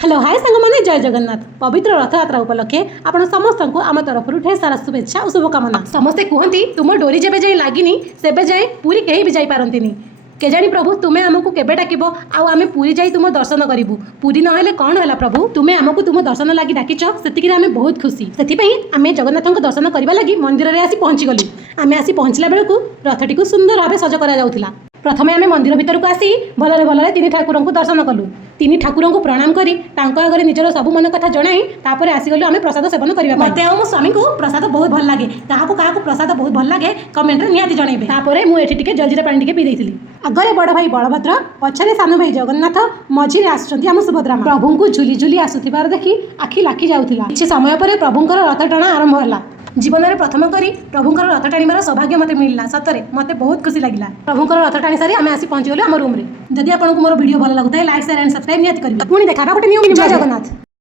Hello hi सांग मैंने जय जगन्नाथ पवित्र रथयात्रा उपलक्षे आपण समस्त को आम तरफ ढेर सारा शुभेच्छा और शुभकामना। समस्ते कहती तुम डोरी जेबे जाए लगिनी सेबे जाए पूरी कहीं भी जापारती केजाणी प्रभु तुम्हें आमको केबे डाकिब आम पूरी जाई तुम दर्शन करूँ पूरी ना कौन है प्रभु तुम्हें आमको तुम दर्शन लगी डाकिच से आम बहुत खुशी से आम जगन्नाथ दर्शन करने लगी मंदिर में आसी पहुँचीगलु। आम आसी पहुँचला बेलू रथटी को सुंदर भाव सज कर प्रथमे आम मंदिर भीतर को आसी भलरे भलरे तीन ठाकुर को दर्शन कलु। तीन ठाकुर को प्रणाम करी तांको आगे निजर सब मन कथा जनाई तापर आसीगलु आम प्रसाद सेवन करबा। मते आ मो स्वामी को प्रसाद बहुत भल लागे क्या प्रसाद बहुत भल लागे कमेंट रे निहाती जणाइबे। तापर मु एठी टिके जलजीरा पानी टिके पी देइथिली। आगरे बड़ भाई बलभद्र पछरे सानो भाई जगन्नाथ मझिरे आसुचंती आम सुभद्रा प्रभु को झुली झुली आसुथिबार देखि आखि लाखि जाउथिला। किछि समय पर प्रभुंकर रथ टाणा आरंभ होला। जीवन में प्रथम करी प्रभुंकर रथ टाणीबार सौभाग्य मते मिलला। सतरे मते बहुत खुशी लगिला। प्रभुंकर रथ टाणी सारी आम आसी पहुँचीगलु आम रूम रे। जदि आपको मोर वीडियो भल लगुता है लाइक शेयर एंड सब्सक्राइब निहाती करिवे। पुणी देखा गोटे न्यू वीडियो। जय जगन्नाथ।